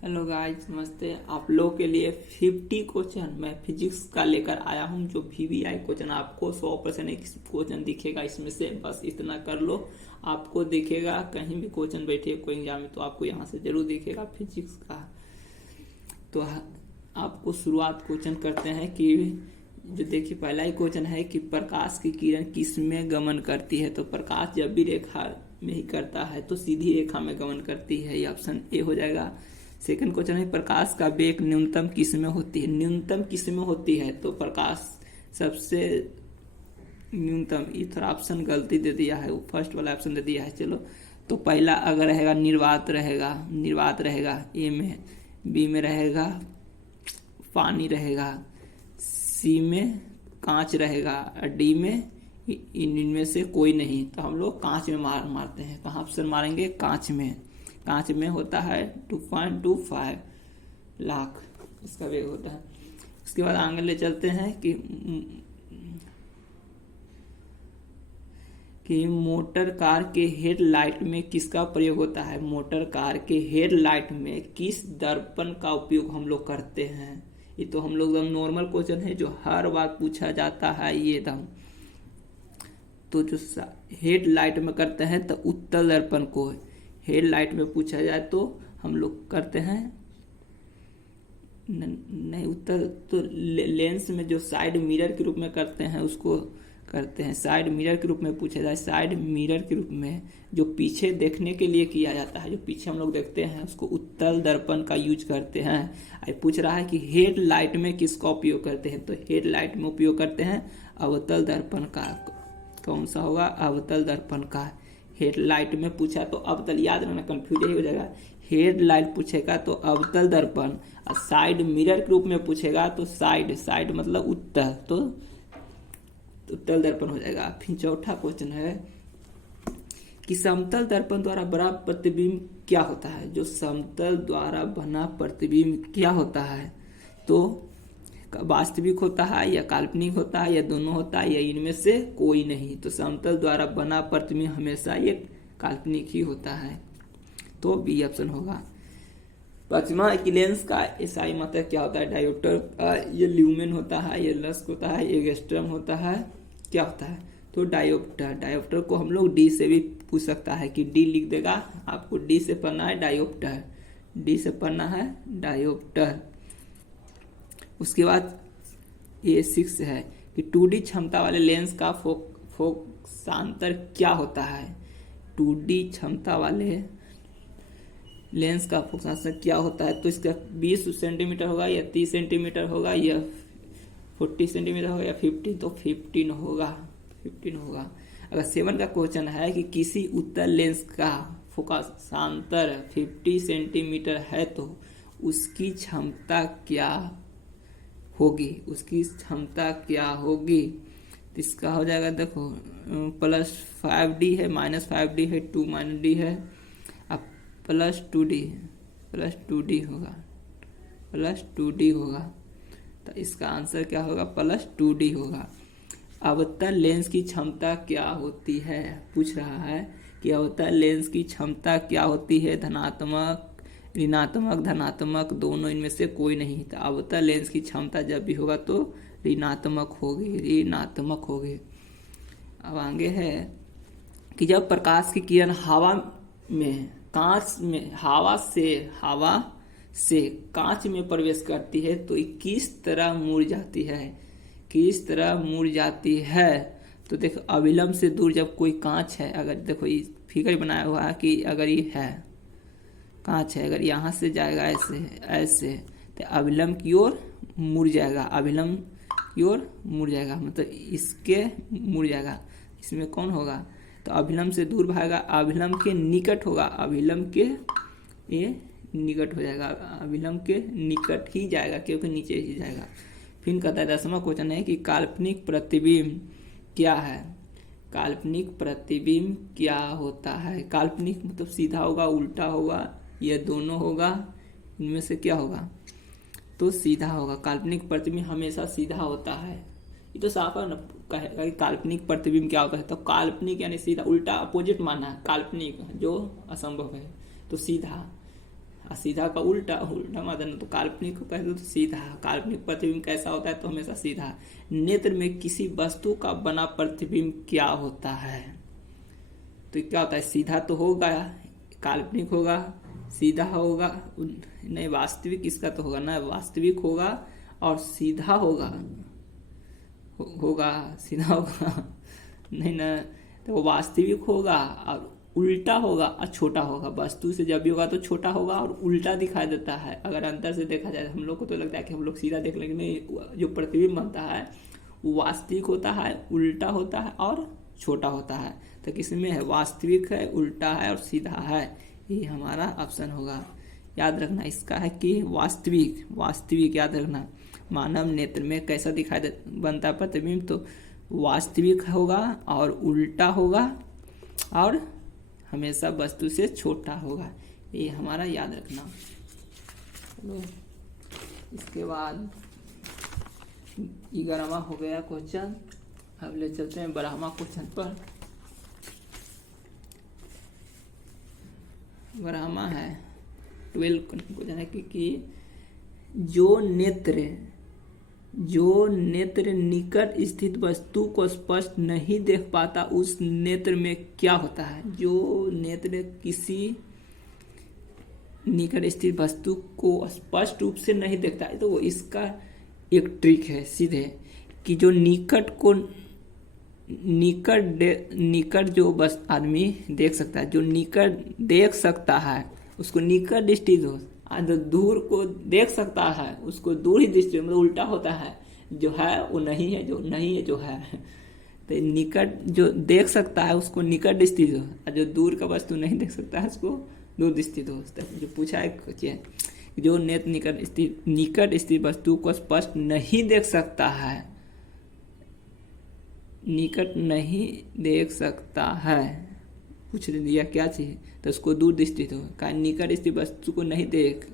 Hello guys, नमस्ते। आप लोगों के लिए 50 क्वेश्चन मैं फिजिक्स का लेकर आया हूं। जो वीवीआई क्वेश्चन आपको 100% एक क्वेश्चन दिखेगा। इसमें से बस इतना कर लो, आपको दिखेगा। कहीं भी क्वेश्चन बैठे कोई एग्जाम में तो आपको यहाँ से जरूर दिखेगा फिजिक्स का। तो आपको शुरुआत क्वेश्चन करते हैं कि जो देखिए पहला ही क्वेश्चन है कि प्रकाश की किरण किस में गमन करती है। तो प्रकाश जब भी रेखा में ही करता है तो सीधी रेखा में गमन करती है। ये ऑप्शन ए हो जाएगा। सेकंड क्वेश्चन है प्रकाश का वेग न्यूनतम किस में होती है। न्यूनतम किस में होती है तो प्रकाश सबसे न्यूनतम, ये थोड़ा ऑप्शन गलती दे दिया है, वो फर्स्ट वाला ऑप्शन दे दिया है। चलो, तो पहला अगर रहेगा निर्वात रहेगा ए में, बी में रहेगा पानी रहेगा, सी में कांच रहेगा और डी में इनमें से कोई नहीं। तो हम लोग कांच में मारते हैं। कहाँ ऑप्शन मारेंगे? कांच में। कांच में होता है 2.25 लाख इसका वेग होता है। उसके बाद आगे ले चलते हैं कि मोटर कार के हेडलाइट में किसका प्रयोग होता है। मोटर कार के हेडलाइट में किस दर्पण का उपयोग हम लोग करते हैं। ये तो हम लोग एकदम नॉर्मल क्वेश्चन है जो हर बार पूछा जाता है। ये एकदम तो जो हेडलाइट में करते हैं तो उत्तल दर्पण को हेडलाइट में पूछा जाए तो हम लोग करते हैं नहीं उत्तर तो लेंस में जो साइड मिरर के रूप में करते हैं उसको करते हैं। साइड मिरर के रूप में पूछा जाए, साइड मिरर के रूप में जो पीछे देखने के लिए किया जाता है, जो पीछे हम लोग देखते हैं उसको उत्तल दर्पण का यूज करते हैं। आई पूछ रहा है कि हेड लाइट में किसका उपयोग करते हैं तो हेड लाइट में उपयोग करते हैं अवतल दर्पण का। कौन सा होगा? अवतल दर्पण का। हेड लाइट में पूछा तो अवतल, याद रहना, कंफ्यूज ही हो जाएगा। हेड लाइट पूछेगा तो अवतल दर्पण, और साइड मिरर के रूप में पूछेगा तो साइड मतलब उत्तल, तो उत्तल दर्पण हो जाएगा। फिर चौथा क्वेश्चन है कि समतल दर्पण द्वारा बना प्रतिबिंब क्या होता है। जो समतल द्वारा बना प्रतिबिंब क्या होता है तो वास्तविक होता है या काल्पनिक होता है या दोनों होता है या इनमें से कोई नहीं। तो समतल द्वारा बना प्रतिबिंब हमेशा ये काल्पनिक ही होता है, तो बी ऑप्शन होगा। पांचवा कि लेंस का एसआई मात्रक क्या होता है। डायोप्टर का ये ल्यूमेन होता है, ये लस्क होता है, ये एंगस्ट्रम होता है, क्या होता है तो डायोप्टर को हम लोग डी से भी पूछ सकता है कि डी लिख देगा। आपको डी से पढ़ना है डायोप्टर, डी से पढ़ना है डायोप्टर। उसके बाद ये 6 है कि 2D क्षमता वाले लेंस का फोकसांतर क्या होता है। 2D क्षमता वाले लेंस का फोकसांतर क्या होता है तो इसका 20 सेंटीमीटर होगा या 30 सेंटीमीटर होगा या 40 सेंटीमीटर होगा या 15, तो 15 होगा। अगर 7 का क्वेश्चन है कि किसी उत्तल लेंस का फोकसांतर 50 सेंटीमीटर है तो उसकी क्षमता क्या होगी, तो इसका हो जाएगा, देखो +5D है, -5D है, 2-D है, अब +2D होगा। तो इसका आंसर क्या होगा? +2D होगा। अवतल लेंस की क्षमता क्या होती है, पूछ रहा है कि अवतल लेंस की क्षमता क्या होती है। धनात्मक, ऋणात्मक, धनात्मक, दोनों इनमें से कोई नहीं। तो अवतल लेंस की क्षमता जब भी होगा तो ऋणात्मक होगी। अब आगे है कि जब प्रकाश की किरण हवा से कांच में प्रवेश करती है तो किस तरह मुड़ जाती है तो देखो अविलंब से दूर। जब कोई कांच है, अगर देखो ये फिगर बनाया हुआ है कि अगर ये है कांच है, अगर यहाँ से जाएगा ऐसे तो अविलंब की ओर मुड़ जाएगा, मतलब इसके मुड़ जाएगा। इसमें कौन होगा तो अभिलंब से दूर भागेगा, अभिलंब के निकट होगा, अभिलंब के ये निकट हो जाएगा, अभिलंब के निकट ही जाएगा क्योंकि नीचे ही जाएगा। फिर कहता है 10वां क्वेश्चन है कि काल्पनिक प्रतिबिंब क्या है। काल्पनिक प्रतिबिंब क्या होता है। काल्पनिक मतलब सीधा होगा, उल्टा होगा, यह दोनों होगा, इनमें से क्या होगा तो सीधा होगा। काल्पनिक प्रतिबिंब हमेशा सीधा होता है। ये तो साफ कहेगा कि काल्पनिक प्रतिबिंब क्या होता है तो काल्पनिक यानी सीधा, उल्टा अपोजिट माना है काल्पनिक जो असंभव है तो सीधा। और सीधा का उल्टा, उल्टा माना तो काल्पनिक को कह दो तो सीधा। काल्पनिक प्रतिबिंब कैसा होता है तो हमेशा सीधा। नेत्र में किसी वस्तु का बना प्रतिबिंब क्या होता है, तो क्या होता है, सीधा तो होगा, काल्पनिक होगा, सीधा होगा, नहीं वास्तविक इसका तो होगा ना, वास्तविक होगा और सीधा होगा, होगा सीधा होगा नहीं ना, तो वास्तविक होगा और उल्टा होगा और छोटा होगा। वस्तु से जब भी होगा तो छोटा होगा और उल्टा दिखाई देता है। अगर अंतर से देखा जाए हम लोग को तो लगता है कि हम लोग सीधा देख लेंगे, नहीं, जो प्रतिबिंब बनता है वो वास्तविक होता है, उल्टा होता है और छोटा होता है। तो किसमें है, वास्तविक है, उल्टा है और सीधा है, ये हमारा ऑप्शन होगा। याद रखना इसका है कि वास्तविक, वास्तविक याद रखना। मानव नेत्र में कैसा दिखाई बनता है प्रतिबिंब, तो वास्तविक होगा और उल्टा होगा और हमेशा वस्तु से छोटा होगा, ये हमारा याद रखना। चलो इसके बाद 11वां हो गया क्वेश्चन। अब ले चलते हैं 12वां क्वेश्चन पर। 12वां है 12 क्वेश्चन है कि जो नेत्र निकट स्थित वस्तु को स्पष्ट नहीं देख पाता उस नेत्र में क्या होता है। जो नेत्र किसी निकट स्थित वस्तु को स्पष्ट रूप से नहीं देखता है, तो वो इसका एक ट्रिक है सीधे कि जो निकट जो बस आदमी देख सकता है, जो निकट देख सकता है उसको निकट दृष्टि दो, जो दूर को देख सकता है उसको दूर ही दृष्टि, मतलब उल्टा होता है, जो है वो नहीं है, जो नहीं है जो है। तो निकट जो देख सकता है उसको निकट दृष्टि दो, और जो दूर का वस्तु नहीं देख सकता है उसको दूर दृष्टि दो। जो पूछा है जो नेत्र निकट स्थित वस्तु को स्पष्ट नहीं देख सकता है, निकट नहीं देख सकता है, पूछ दिया क्या चाहिए, तो उसको दूर दृष्टि दो। का निकट स्थित वस्तु को नहीं देख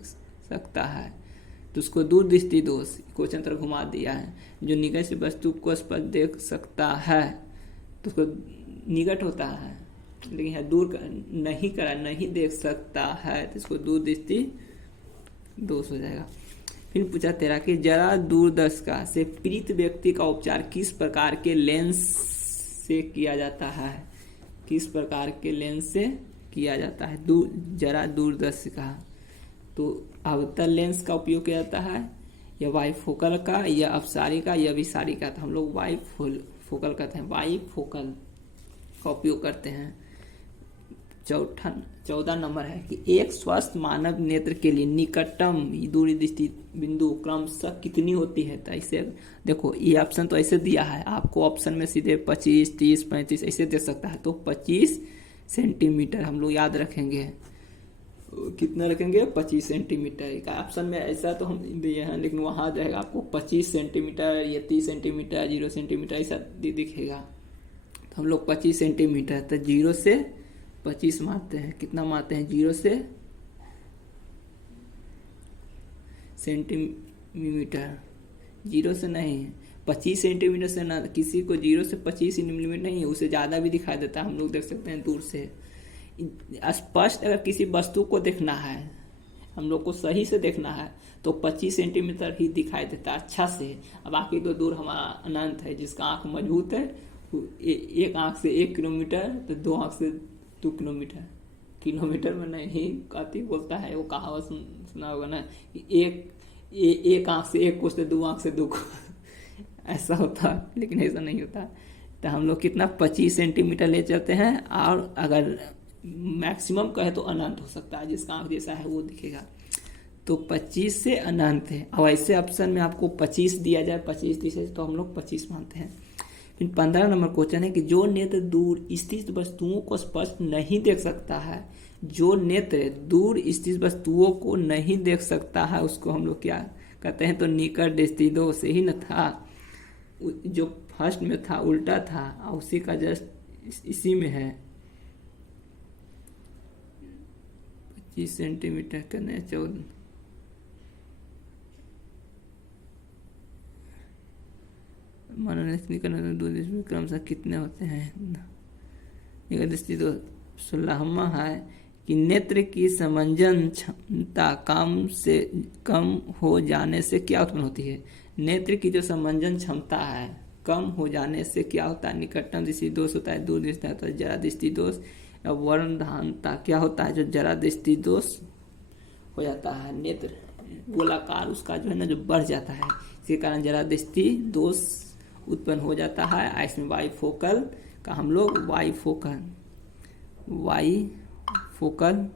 सकता है तो उसको दूर दृष्टि दो, क्वेश्चन तरह घुमा दिया है। जो निकट स्थित वस्तु को स्पष्ट देख सकता है तो उसको निकट होता है, लेकिन यहाँ दूर नहीं करा, नहीं देख सकता है तो इसको दूर दृष्टि दोष हो जाएगा। फिर पूछा तेरा कि जरा दूरदर्शिता से पीड़ित व्यक्ति का उपचार किस प्रकार के लेंस से किया जाता है, किस प्रकार के लेंस से किया जाता है। जरा दूरदर्शिता तो अवतल लेंस का उपयोग किया जाता है, या बाइफोकल का, या अपसारी का, या विसारी का। तो हम लोग बाइफोकल कहते हैं, बाइफोकल का उपयोग करते हैं। 14 नंबर है कि एक स्वस्थ मानव नेत्र के लिए निकटतम दूरी दृष्टि बिंदु क्रमशः कितनी होती है। तो ऐसे देखो, ये ऑप्शन तो ऐसे दिया है आपको, ऑप्शन में सीधे 25, 30, 35 ऐसे दे सकता है। तो 25 सेंटीमीटर हम लोग याद रखेंगे, कितना रखेंगे, 25 सेंटीमीटर का। ऑप्शन में ऐसा तो हम दिए हैं, लेकिन वहाँ जाएगा आपको 25 सेंटीमीटर या 30 सेंटीमीटर, 0 सेंटीमीटर ऐसा दिखेगा। तो हम लोग 25 सेंटीमीटर, तो 0 से 25 मारते हैं, कितना मारते हैं, 0 से सेंटीमीटर, 0 से नहीं, 25 सेंटीमीटर से ना, किसी को 0 से 25 मिलीमीटर नहीं, उसे ज़्यादा भी दिखाई देता है, हम लोग देख सकते हैं दूर से। स्पष्ट अगर किसी वस्तु को देखना है, हम लोग को सही से देखना है, तो 25 सेंटीमीटर ही दिखाई देता है अच्छा से। अब बाकी तो दूर हमारा अनंत है, जिसका आँख मजबूत है एक आँख से 1 किलोमीटर, तो 2 आँख से 2 किलोमीटर, किलोमीटर में नहीं काती बोलता है, वो कहावत सुना होगा ना, एक आँख से 1 को, 2 आँख से 2 को ऐसा होता, लेकिन ऐसा नहीं होता। तो हम लोग कितना 25 सेंटीमीटर ले चलते हैं, और अगर मैक्सिमम कहे तो अनंत हो सकता है, जिसका आँख जैसा है वो दिखेगा। तो 25 से अनंत है। अब ऐसे ऑप्शन में आपको 25 दिया जाए, 25 दिए तो हम लोग 25 मानते हैं। फिर 15 नंबर क्वेश्चन है कि जो नेत्र दूर स्थित वस्तुओं को स्पष्ट नहीं देख सकता है, जो नेत्र दूर स्थित वस्तुओं को नहीं देख सकता है उसको हम लोग क्या कहते हैं, तो निकट दृष्टि दोष ही न था, जो फर्स्ट में था उल्टा था, और उसी का जस्ट इसी में है 25 सेंटीमीटर करने 14 निकल दो दृष्टि क्रमशः कितने होते हैं, निकट दृष्टि तो 16वां है कि नेत्र की समंजन क्षमता कम हो जाने से क्या उत्पन्न होती है। नेत्र की जो समंजन क्षमता है कम हो जाने से क्या होता है, निकटतम दृष्टि दोष होता है, दूर दृष्टि होता है जरा दृष्टि दोष, या वर्णधानता क्या होता है, जो जरा दृष्टि दोष हो जाता है। नेत्र गोलाकार उसका जो है ना जो बढ़ जाता है, इसके कारण जरा दृष्टि दोष उत्पन्न हो जाता है। इसमें बाइफोकल का हम लोग वाइफोकल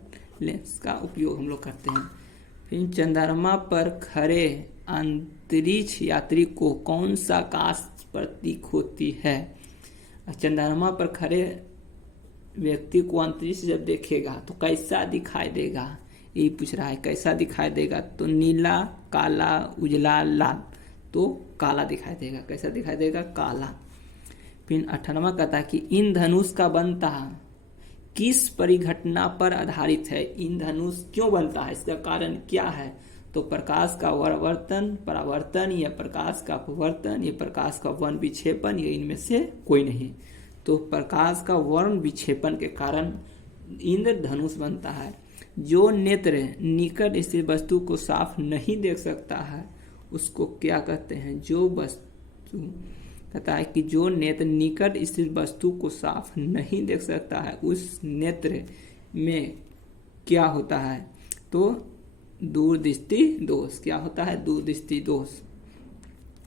लेंस का उपयोग हम लोग करते हैं। फिर चंद्रमा पर खड़े अंतरिक्ष यात्री को कौन सा आकाश प्रतीक होती है। चंद्रमा पर खड़े व्यक्ति को अंतरिक्ष जब देखेगा तो कैसा दिखाई देगा, यही पूछ रहा है, कैसा दिखाई देगा। तो नीला, काला, उजला, लाल। तो काला दिखाई देगा। कैसा दिखाई देगा, काला। फिर 18वां कहता है कि इंद्रधनुष का बनता किस परिघटना पर आधारित है। इंद्रधनुष क्यों बनता है, इसका कारण क्या है। तो प्रकाश का परावर्तन या प्रकाश का अपवर्तन या प्रकाश का वर्ण विक्षेपण या इनमें से कोई नहीं। तो प्रकाश का वर्ण विक्षेपण के कारण इंद्रधनुष बनता है। जो नेत्र निकट स्थित वस्तु को साफ नहीं देख सकता है उसको क्या कहते हैं, जो वस्तु कहता है कि जो नेत्र निकट स्थित वस्तु को साफ नहीं देख सकता है उस नेत्र में क्या होता है, तो दूरदृष्टि दोष। क्या होता है, दूरदृष्टि दोष।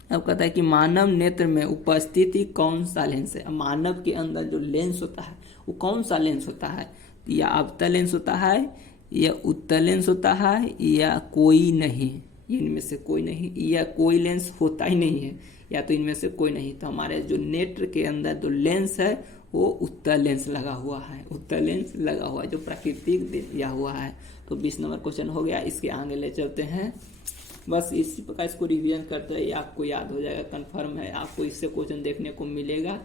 अब कहता है कि मानव नेत्र में उपस्थिति कौन सा लेंस है। मानव के अंदर जो लेंस होता है वो कौन सा लेंस होता है, या अवतल लेंस होता है, या उत्तल लेंस होता है, या कोई नहीं, इनमें से कोई नहीं, या कोई लेंस होता ही नहीं है, या तो इनमें से कोई नहीं। तो हमारे जो नेत्र के अंदर जो लेंस है वो उत्तल लेंस लगा हुआ है, उत्तल लेंस लगा हुआ है जो प्राकृतिक दिया हुआ है। तो 20 नंबर क्वेश्चन हो गया। इसके आगे ले चलते हैं। बस इसी प्रकार इसको रिवीजन करते रहिए, आपको याद हो जाएगा, कंफर्म है आपको इससे क्वेश्चन देखने को मिलेगा।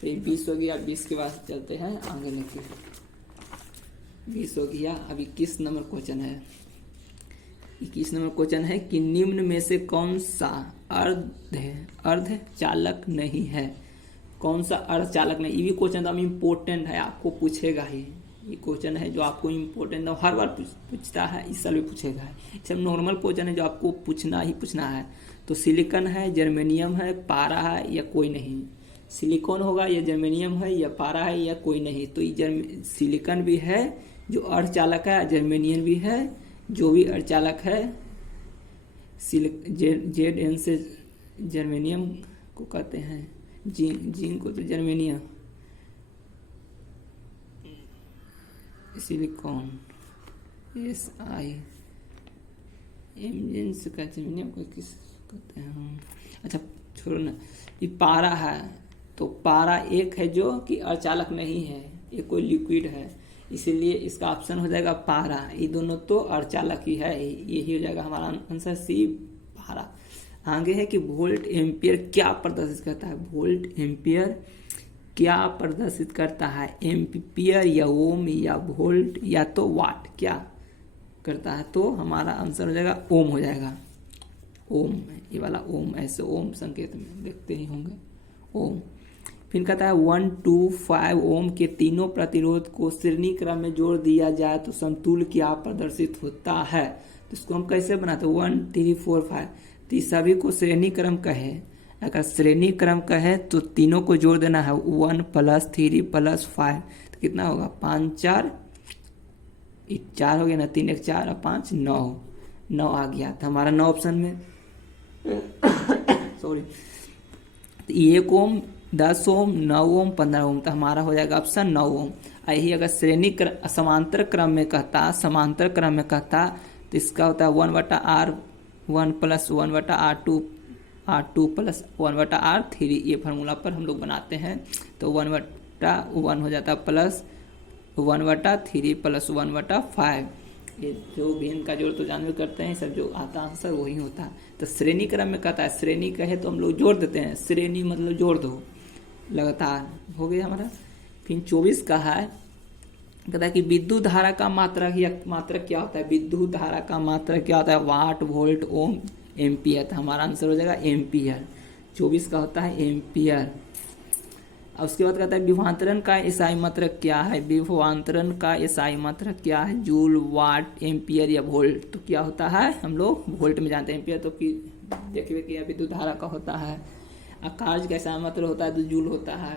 तो 20 हो गया। 20 के बाद चलते हैं आगे लेके। 20 हो गया। अब 21 नंबर क्वेश्चन है। 21 नंबर क्वेश्चन है कि निम्न में से कौन सा अर्ध चालक नहीं है। कौन सा अर्ध चालक नहीं, ये भी क्वेश्चन एकदम इम्पोर्टेंट है, आपको पूछेगा ही। ये क्वेश्चन है जो आपको इम्पोर्टेंट है, हर बार पूछता है, इस साल भी पूछेगा। सब नॉर्मल क्वेश्चन है जो आपको पूछना है। तो सिलिकॉन है, जर्मेनियम है, पारा है, या कोई नहीं। सिलिकॉन होगा, या जर्मेनियम है, या पारा है, या कोई नहीं। तो ये सिलिकॉन भी है जो अर्धचालक है, जर्मेनियम भी है जो भी अर्धचालक है। ZN से जर्मेनियम को कहते हैं, जिंक को तो जर्मेनियम, सिलिकॉन SiM जिन्स का जर्मेनियम को किस कहते हैं। अच्छा छोड़ो ना, ये पारा है। तो पारा एक है जो कि अर्धचालक नहीं है, ये कोई लिक्विड है, इसीलिए इसका ऑप्शन हो जाएगा पारा। ये दोनों तो अर्धचालक ही है, यही हो जाएगा हमारा आंसर सी, पारा। आगे है कि वोल्ट एम्पियर क्या प्रदर्शित करता है। वोल्ट एम्पियर क्या प्रदर्शित करता है, एम्पियर या ओम या वोल्ट या तो वाट, क्या करता है। तो हमारा आंसर हो जाएगा ओम हो जाएगा। ओम, ये वाला ओम, ऐसे ओम संकेत में देखते ही होंगे, ओम। फिर कहता है 1, 2, 5 ओम के तीनों प्रतिरोध को श्रेणी क्रम में जोड़ दिया जाए तो समतुल्य क्या प्रदर्शित होता है। तो इसको हम कैसे बनाते हैं, 1, 3, 4, 5। तो सभी को श्रेणी क्रम कहे, अगर श्रेणी क्रम कहे तो तीनों को जोड़ देना है, 1 + 3 + 5। तो कितना होगा, 5 4 4 हो गया ना, 3 1 4 और 5 9 आ गया। तो हमारा 9 ऑप्शन में सॉरी, तो 1 ओम, 10 ओम, 9 ओम, 15 ओम। तो हमारा हो जाएगा ऑप्शन 9 ओम। यही अगर श्रेणी समांतर क्रम में कहता तो इसका होता है 1/R 1 + 1/R2 + 1/R3। ये फार्मूला पर हम लोग बनाते हैं। तो 1/1 हो जाता है प्लस 1/3 + 1/5। ये जो भी इनका जोड़ तो जानवर करते हैं, सब जो आता आंसर वही होता है। तो श्रेणी क्रम में कहता है, श्रेणी कहे तो हम लोग जोड़ देते हैं, श्रेणी मतलब जोड़ दो, लगातार हो गया हमारा। फिर 24 का है, कहता है कि विद्युत धारा का मात्रक क्या होता है। विद्युत धारा का मात्रक क्या होता है, वाट, वोल्ट, ओम, एम्पियर। तो हमारा आंसर हो जाएगा एम्पियर। 24 का होता है एम्पियर। अब उसके बाद कहता है विभवांतरण का एसआई मात्रक क्या है। विभवांतरण का एसआई मात्रक क्या है, जूल, वाट, एम्पियर या वोल्ट। तो क्या होता है, हम लोग वोल्ट में जानते हैं। एम्पियर तो कि देखिए कि विद्युत धारा का होता है। कार्य का एसआई मात्रक होता है तो जूल होता है।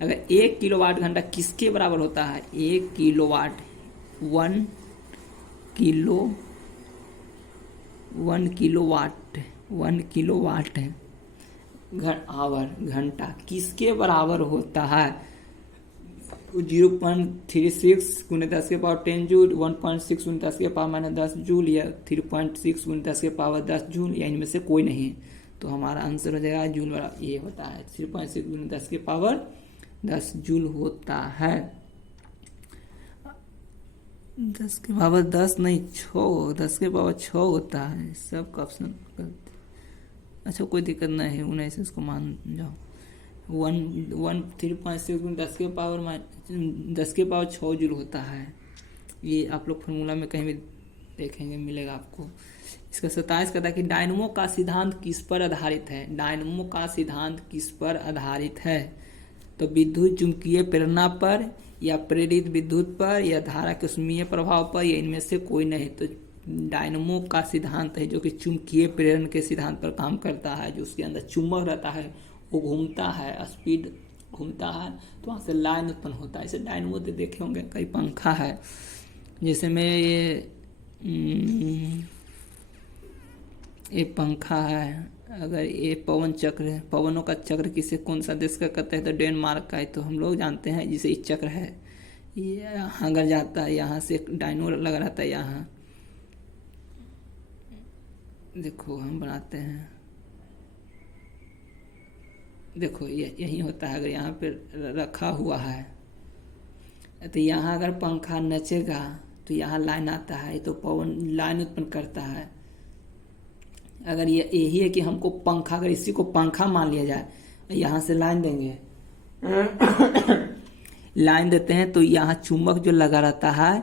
अगर 1 किलोवाट घंटा किसके बराबर होता है, 1 किलोवाट 1 किलोवाट आवर घंटा किसके बराबर होता है, 0.36 गुने 10 के पावर 10 जूल, 1.6 गुने 10 के पावर -10 जूल या 3.6 गुने 10 के पावर 10 जूल, या इनमें से कोई नहीं। तो हमारा आंसर हो जाएगा जूल बराबर ये होता है, 3.6 गुने 10 के पावर 10 जूल होता है। 10 के पावर 10 नहीं 6, 10 के पावर 6 होता है। सब का ऑप्शन अच्छा कोई दिक्कत नहीं है, 19 इसको मान जाओ। 3.6 गुना 10 के पावर 6 जूल होता है। ये आप लोग फार्मूला में कहीं भी देखेंगे मिलेगा आपको। इसका 27 कहता है कि डायनमो का सिद्धांत किस पर आधारित है। डायनमो का सिद्धांत किस पर आधारित है, तो विद्युत चुंबकीय प्रेरणा पर या प्रेरित विद्युत पर या धारा के ऊष्मीय प्रभाव पर, या इनमें से कोई नहीं। तो डायनमो का सिद्धांत है जो कि चुंबकीय प्रेरण के सिद्धांत पर काम करता है। जो उसके अंदर चुंबक रहता है वो घूमता है, स्पीड घूमता है, तो वहाँ से लाइन उत्पन्न होता है। इसे डायनमो तो देखे होंगे, कई पंखा है जैसे में ये पंखा है। अगर ये पवन चक्र है, पवनों का चक्र किसे कौन सा देश का कहते हैं, तो डेनमार्क का है। तो हम लोग जानते हैं जिसे इस चक्र है, ये यहाँ अगर जाता है, यहाँ से एक डायनो लगा रहता है। यहाँ देखो हम बनाते हैं, देखो ये यही होता है। अगर यहाँ पे रखा हुआ है तो यहाँ अगर पंखा नचेगा तो यहाँ लाइन आता है, तो पवन लाइन उत्पन्न करता है। अगर ये यही है कि हमको पंखा, अगर इसी को पंखा मान लिया जाए, यहाँ से लाइन देंगे लाइन देते हैं तो यहाँ चुंबक जो लगा रहता है,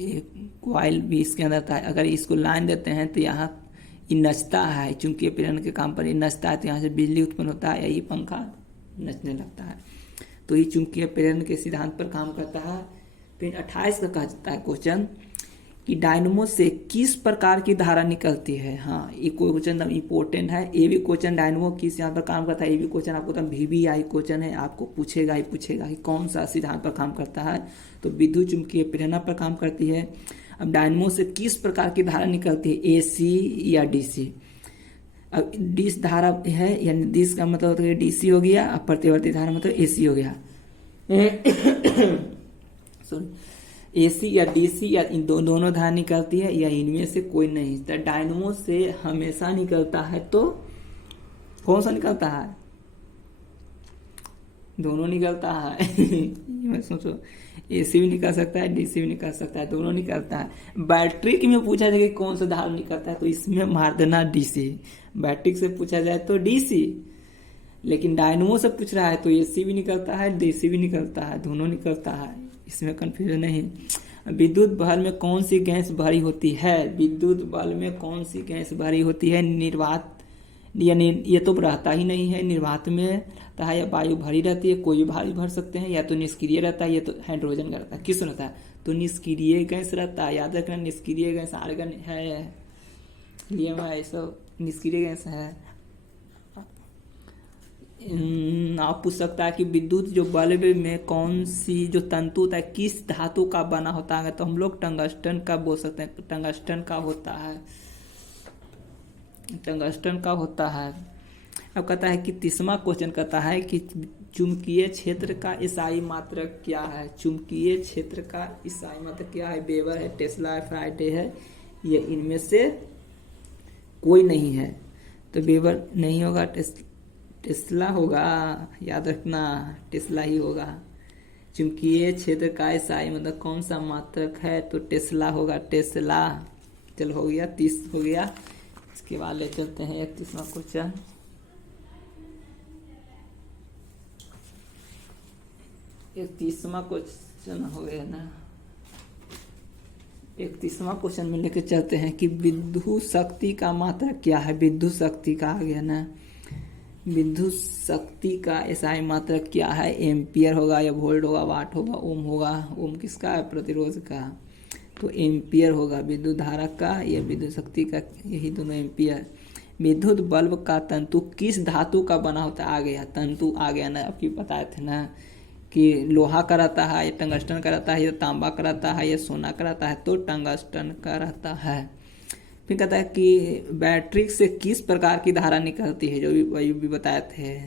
एक कॉइल भी इसके अंदर था। अगर इसको लाइन देते हैं तो यहाँ ये नचता है, चुंबकीय प्रेरण के काम पर ये नचता है, तो यहाँ से बिजली उत्पन्न होता है या ये पंखा नचने लगता है। तो ये चुंबकीय प्रेरण के सिद्धांत पर काम करता है। फिर 28 का कहता है क्वेश्चन कि डायनमो से किस प्रकार की धारा निकलती है। हाँ, ये क्वेश्चन इंपॉर्टेंट है। ये भी क्वेश्चन डायनमो किस यहाँ पर काम करता है, ये भी क्वेश्चन आपको तो VVI क्वेश्चन है, आपको पूछेगा ही पूछेगा कि कौन सा सिद्धांत पर काम करता है। तो विद्युत चुंबकीय प्रेरणा पर काम करती है। अब डायनमो से किस प्रकार की धारा निकलती है, AC या DC। अब डिस धारा है, यानी डिस का मतलब होता है DC हो गया, अब प्रतिवर्ती धारा मतलब AC हो गया। AC या DC या इन दोनों धारा निकलती है, या इनमें से कोई नहीं। तो डायनमो से हमेशा निकलता है, तो कौन सा निकलता है, दोनों निकलता है मैं सोचो AC भी निकल सकता है, DC भी निकल सकता है, दोनों निकलता है। बैटरी की में पूछा जाए कि कौन सा धारा निकलता है, तो इसमें मार देना DC। बैटरी से पूछा जाए तो DC, लेकिन डायनमो से पूछ रहा है तो AC भी निकलता है, DC भी निकलता है, दोनों निकलता है, इसमें कंफ्यूजन नहीं। विद्युत बल में कौन सी गैस भारी होती है। विद्युत बल में कौन सी गैस भारी होती है, निर्वात, यानी ये तो रहता ही नहीं है, निर्वात में रहता है, या वायु भरी रहती है, कोई भी भारी भर सकते हैं, या तो निष्क्रिय रहता है, या तो हाइड्रोजन का रहता है। किस रहता है, तो निष्क्रिय गैस रहता है। याद रखना निष्क्रिय गैस आर्गन है, लिए सब निष्क्रिय गैस है। आप पूछ सकता है कि विद्युत जो बल्ब में कौन सी जो तंतु होता है किस धातु का बना होता है, तो हम लोग टंगस्टन का बोल सकते हैं, टंगस्टन का होता है, टंगस्टन का होता है। अब कहता है कि 30वां क्वेश्चन कहता है कि चुंबकीय क्षेत्र का ईसाई मात्रक क्या है। चुंबकीय क्षेत्र का ईसाई मात्रक क्या है, वेबर है, टेस्ला है, फ्राइडे है, ये इनमें से कोई नहीं है। तो वेबर नहीं होगा, टेस्ला होगा, याद रखना टेस्ला ही होगा। चुंबकीय क्षेत्र का ईसाई मतलब कौन सा मात्रक है, तो टेस्ला होगा, टेस्ला। चल हो गया, 30 हो गया। इसके बाद ले चलते हैं 31वां क्वेश्चन। ये 30वां क्वेश्चन हो गया ना, 31वां क्वेश्चन में लेकर चलते हैं कि विद्युत शक्ति का मात्रा क्या है। विद्युत शक्ति का आ गया ना, विद्युत शक्ति का एसआई मात्रा क्या है। एम्पियर होगा या वोल्ट होगा, वाट होगा, ओम होगा। ओम किसका है, प्रतिरोध का, तो एम्पियर होगा विद्युत धारा का या विद्युत शक्ति का, यही दोनों एम्पियर। विद्युत बल्ब का तंतु किस धातु का बना होता है। आ गया तंतु, आ गया ना, आपकी बताए थे ना कि लोहा का रहता है या टंगस्टन का रहता है या तांबा का रहता है या सोना का रहता है, तो टंगस्टन का रहता है। फिर कहता है कि बैटरी से किस प्रकार की धारा निकलती है, जो भी बताए थे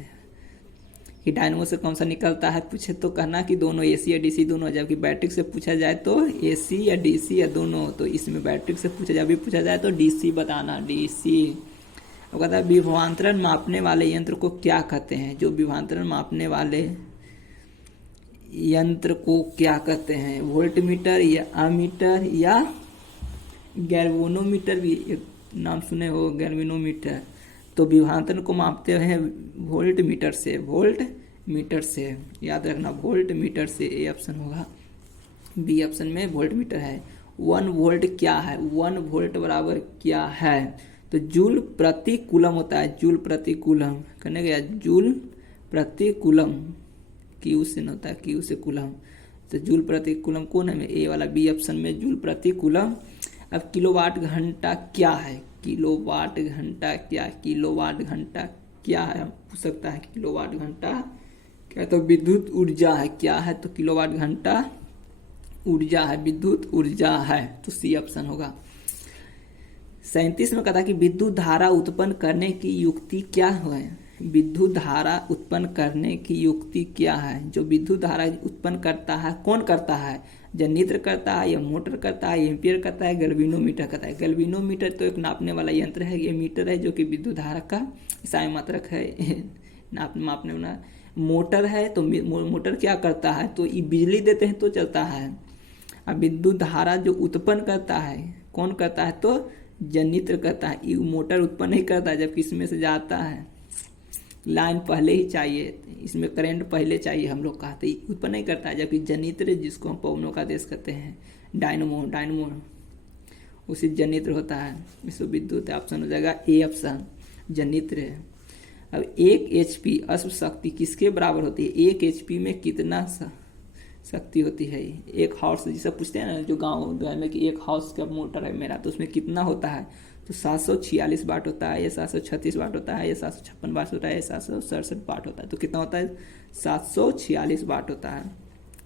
कि डायनेमो से कौन सा निकलता है। पूछे तो कहना कि दोनों एसी या डीसी दोनों, जबकि बैटरी से पूछा जाए तो एसी या डीसी या दोनों, तो इसमें बैटरी से पूछा जाए तो डीसी बताना, डीसी। अब कहता है विभवांतरण मापने वाले यंत्र को क्या कहते हैं। जो विभवांतरण मापने वाले यंत्र को क्या कहते हैं, वोल्टमीटर या अमीटर या गैल्वेनोमीटर, भी एक नाम सुने हो, गैल्वेनोमीटर। तो विभवांतरण को मापते हैं वोल्ट मीटर से, वोल्ट मीटर से, याद रखना वोल्ट मीटर से, ए ऑप्शन होगा। बी ऑप्शन में वोल्ट मीटर है। 1 वोल्ट क्या है, 1 वोल्ट बराबर क्या है, तो जूल प्रति कूलम होता है, जूल प्रति कूलम। करने गया जूल प्रति कूलम, क्यू से होता है, क्यू से कूलम, तो जूल प्रति कूलम कौन है, ए वाला, बी ऑप्शन में जूल प्रति कूलम। अब किलोवाट घंटा क्या है, किलोवाट घंटा क्या, किलोवाट घंटा क्या है, पूछ सकता है किलोवाट घंटा क्या, तो विद्युत ऊर्जा है, क्या है, तो किलोवाट घंटा ऊर्जा है, विद्युत ऊर्जा है, तो सी ऑप्शन होगा। 37 में कहता है कि विद्युत धारा उत्पन्न करने की युक्ति क्या है। विद्युत धारा उत्पन्न करने की युक्ति क्या है। जो विद्युत धारा उत्पन्न करता है, कौन करता है, जनरेटर करता है या मोटर करता है, एम्पियर करता है, गैल्वेनोमीटर करता है। गैल्वेनोमीटर तो एक नापने वाला यंत्र है, ये मीटर है जो कि विद्युत धारा का एसआई मात्रक है, मापने वाला। मोटर है तो मोटर क्या करता है, तो ये बिजली देते हैं तो चलता है। अब विद्युत धारा जो उत्पन्न करता है, कौन करता है, तो जनरेटर करता है, ये मोटर उत्पन्न नहीं करता है, जबकि इसमें से जाता है, लाइन पहले ही चाहिए, इसमें करंट पहले चाहिए हम लोग का, तो उत्पन्न नहीं करता है। जबकि जनरेटर जिसको हम पवनों का देश कहते हैं, डायनमो उसी जनरेटर होता है, इसको विद्युत ऑप्शन हो जाएगा, ए ऑप्शन जनरेटर है। अब 1 HP अश्व शक्ति किसके बराबर होती है। 1 HP में कितना शक्ति होती है। 1 हाउस जिसे पूछते हैं ना, जो गाँव में कि 1 हाउस का मोटर है मेरा, तो उसमें कितना होता है, तो 746 वाट होता है, या 736 वाट होता है, या 756 वाट होता है, या 767 वाट होता है। तो कितना होता है, 746 वाट होता है।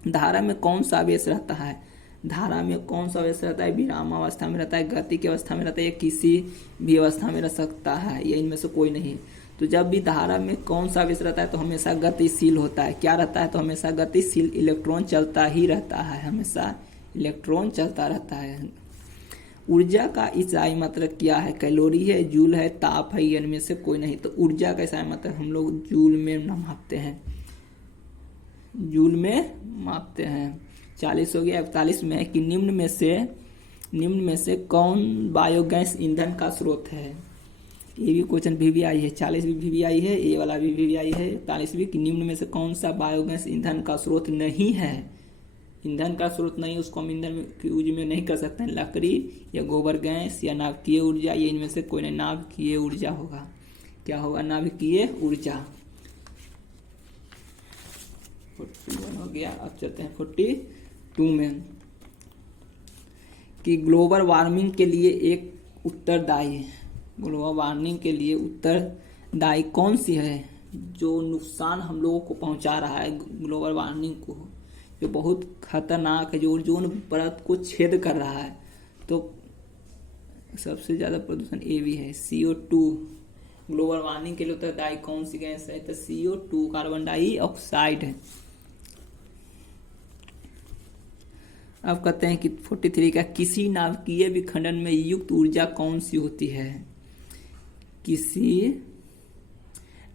धारा में कौन सा आवेश रहता है, धारा में कौन सा आवेश रहता है, विराम अवस्था में रहता है, गति की अवस्था में रहता है, या किसी भी अवस्था में रह सकता है, या इनमें से कोई नहीं। तो जब भी धारा में कौन सा आवेश रहता है, तो हमेशा गतिशील होता है। क्या रहता है, तो हमेशा गतिशील, इलेक्ट्रॉन चलता ही रहता है, हमेशा इलेक्ट्रॉन चलता रहता है। ऊर्जा का एसआई मात्रक क्या है, कैलोरी है, जूल है, ताप है, इनमें से कोई नहीं। तो ऊर्जा का एसआई मात्रक हम लोग जूल में मापते हैं, जूल में मापते हैं। 40 हो गया। 41 में है कि निम्न में से कौन बायोगैस ईंधन का स्रोत है। ये भी क्वेश्चन VVI है, 40 भी VVI है, ये वाला भी VVI है। 41 भी कि निम्न में से कौन सा बायोगैस ईंधन का स्रोत नहीं है। ईंधन का स्रोत नहीं, उसको हम ईंधन की यूज में नहीं कर सकते हैं। लकड़ी या गोबर गैस या नाभिकीय ऊर्जा, ये इनमें से कोई नहीं। नाभिकीय ऊर्जा होगा, क्या होगा, नाभिकीय ऊर्जा। 41 हो गया। अब चलते हैं 42 में कि ग्लोबल वार्मिंग के लिए एक उत्तरदायी है, ग्लोबल वार्मिंग के लिए उत्तरदायी कौन सी है, जो नुकसान हम लोगों को पहुंचा रहा है ग्लोबल वार्मिंग को, जो बहुत खतरनाक है, जो ओजोन परत को छेद कर रहा है। तो सबसे ज़्यादा प्रदूषण ये भी है, CO2। ग्लोबल वार्मिंग के लिए उत्तरदायी कौन सी गैस है, तो CO2 कार्बन डाइऑक्साइड है। अब कहते हैं कि 43 का किसी नाभिकीय विखंडन में युक्त ऊर्जा कौन सी होती है। किसी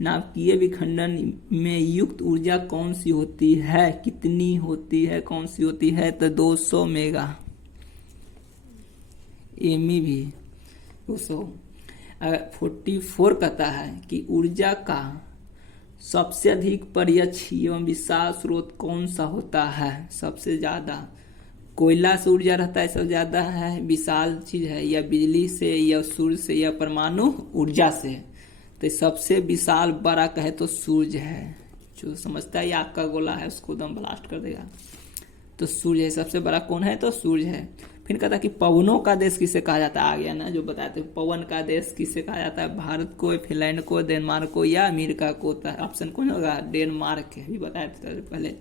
नाभिकीय विखंडन में युक्त ऊर्जा कौन सी होती है, कितनी होती है, कौन सी होती है, तो 200 मेगा MeV 200। 44 कहता है कि ऊर्जा का सबसे अधिक प्रत्यक्ष एवं विशाल स्रोत कौन सा होता है। सबसे ज्यादा कोयला से ऊर्जा रहता है सब ज़्यादा है, विशाल चीज़ है, या बिजली से या सूर्य से या परमाणु ऊर्जा से। तो सबसे विशाल बड़ा कहे तो सूर्य है। जो समझता है ये आग का गोला है उसको दम ब्लास्ट कर देगा। तो सूर्य है सबसे बड़ा, कौन है तो सूर्य है। फिर कहता है कि पवनों का देश किसे कहा जाता है, आ गया ना जो बताते हैं, पवन का देश किसे कहा जाता है, भारत को, फिनलैंड को, डेनमार्क को या अमेरिका को। ऑप्शन कौन होगा, डेनमार्क है, अभी बताया था पहले।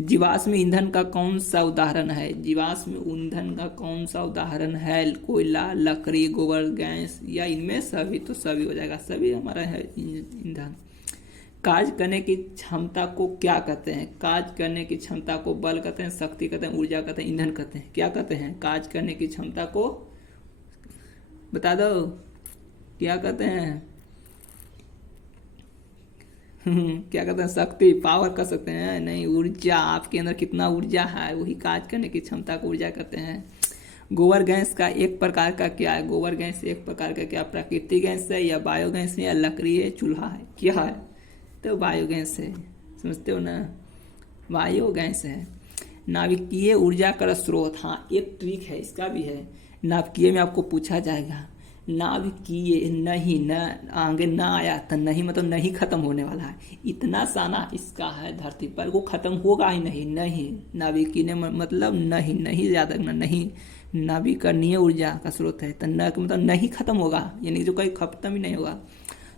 जीवाश्म ईंधन का कौन सा उदाहरण है, जीवाश्म ईंधन का कौन सा उदाहरण है, कोयला, लकड़ी, गोबर गैस या इनमें सभी। तो सभी हो जाएगा, सभी हमारा है ईंधन। कार्य करने की क्षमता को क्या कहते हैं, कार्य करने की क्षमता को बल कहते हैं, शक्ति कहते हैं, ऊर्जा कहते हैं, ईंधन कहते हैं, क्या कहते हैं, कार्य करने की क्षमता को बता दो क्या कहते हैं। क्या कहते हैं, शक्ति, पावर कर सकते हैं, नहीं ऊर्जा, आपके अंदर कितना ऊर्जा है वही कार्य करने की क्षमता को ऊर्जा कहते हैं। गोबर गैस का एक प्रकार का क्या है, गोबर गैस एक प्रकार का क्या, प्राकृतिक गैस है या बायोगैस है या लकड़ी है, चूल्हा है, क्या है, तो बायोगैस है, समझते हो ना, बायोगैस है। नाभिकीय ऊर्जा का स्रोत, हाँ एक ट्रिक है इसका भी है, नाभिकीय में आपको पूछा जाएगा, नाभिकीय नहीं, न आगे ना आया तो नहीं, मतलब नहीं खत्म होने वाला है, इतना साना इसका है धरती पर, वो खत्म होगा ही नहीं, नहीं नाभिकीय मतलब नहीं, नहीं ज्यादा नहीं, नाभिकरणीय ऊर्जा का स्रोत है, तो न मतलब नहीं खत्म होगा, यानी जो कहीं खत्म ही नहीं होगा।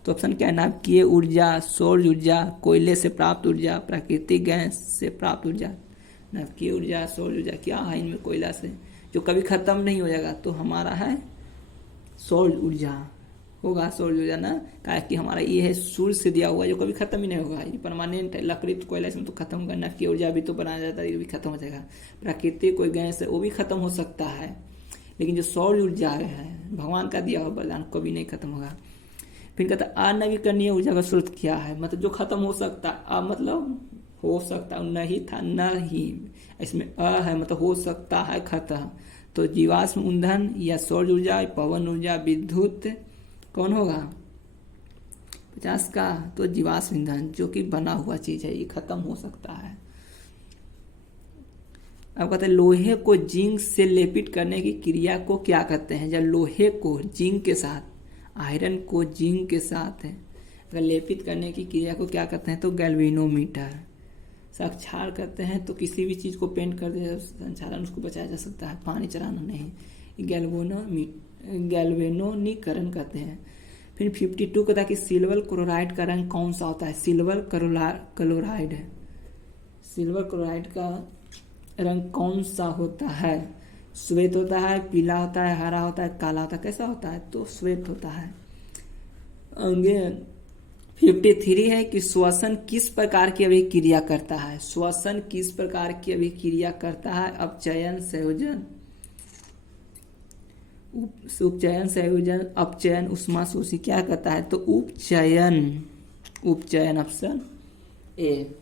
तो ऑप्शन क्या है, नाभिकीय ऊर्जा, सौर ऊर्जा, कोयले से प्राप्त ऊर्जा, प्राकृतिक गैस से प्राप्त ऊर्जा। नाभिकीय ऊर्जा, सौर ऊर्जा, क्या है इनमें, कोयला से जो कभी खत्म नहीं हो जाएगा, तो हमारा है सौर ऊर्जा होगा, सौर ऊर्जा ना, क्या कि हमारा ये है सूर्य से दिया हुआ जो कभी खत्म ही नहीं होगा, ये परमानेंट है, लकड़ी तो कोयला इसमें तो खत्म होगा, नाभिकीय ऊर्जा भी तो बनाया जाता है, ये भी खत्म हो जाएगा, प्राकृतिक कोई गैस है वो भी खत्म हो सकता है, लेकिन जो सौर ऊर्जा है भगवान का दिया हुआ वरदान कभी नहीं खत्म होगा। फिर कहता है अनवीकरणीय ऊर्जा का स्रोत क्या है, मतलब जो खत्म हो सकता है, मतलब हो सकता है, नहीं था नहीं, इसमें है मतलब हो सकता है खत्म, तो जीवाश्म ईंधन या सौर ऊर्जा, पवन ऊर्जा, विद्युत, कौन होगा 50 का, तो जीवाश्म ईंधन जो कि बना हुआ चीज है ये खत्म हो सकता है। अब कहते हैं लोहे को जिंक से लेपित करने की क्रिया को क्या कहते हैं, जब लोहे को जिंक के साथ, आयरन को जिंक के साथ अगर लेपित करने की क्रिया को क्या कहते हैं, तो गैल्वेनोमीटर। साक्षार करते हैं तो किसी भी चीज़ को पेंट कर दे संचालन उसको बचाया जा सकता है, पानी चढ़ाना नहीं, गैल्वेनोनीकरण कहते हैं। फिर 52 कहता है कि सिल्वर क्लोराइड का रंग कौन सा होता है, सिल्वर क्लोराइड, सिल्वर क्लोराइड का रंग कौन सा होता है, श्वेत होता है, पीला होता है, हरा होता है, काला होता है, कैसा होता है, तो श्वेत होता है। आगे 53 है कि श्वसन किस प्रकार की अभिक्रिया करता है, श्वसन किस प्रकार की अभिक्रिया करता है, अपचयन, संयोजन, उपचयन, संयोजन, अपचयन, ऊष्मा शोषी, क्या कहता है, तो उपचयन, उपचयन ऑप्शन ए।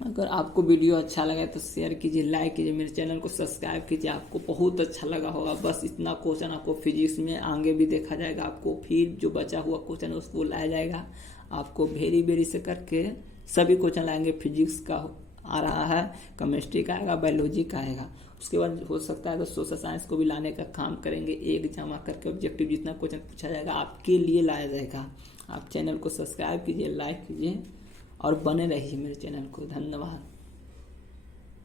अगर आपको वीडियो अच्छा लगा तो शेयर कीजिए, लाइक कीजिए, मेरे चैनल को सब्सक्राइब कीजिए, आपको बहुत अच्छा लगा होगा। बस इतना क्वेश्चन आपको फिजिक्स में आगे भी देखा जाएगा, आपको फिर जो बचा हुआ क्वेश्चन है उसको लाया जाएगा, आपको भेरी भेरी से करके सभी क्वेश्चन लाएंगे। फिजिक्स का आ रहा है, केमिस्ट्री का आएगा, बायोलॉजी का आएगा, उसके बाद हो सकता है तो सोशल साइंस को भी लाने का काम करेंगे। एक जमा करके ऑब्जेक्टिव जितना क्वेश्चन पूछा जाएगा आपके लिए लाया जाएगा। आप चैनल को सब्सक्राइब कीजिए, लाइक कीजिए और बने रहिए मेरे चैनल को। धन्यवाद।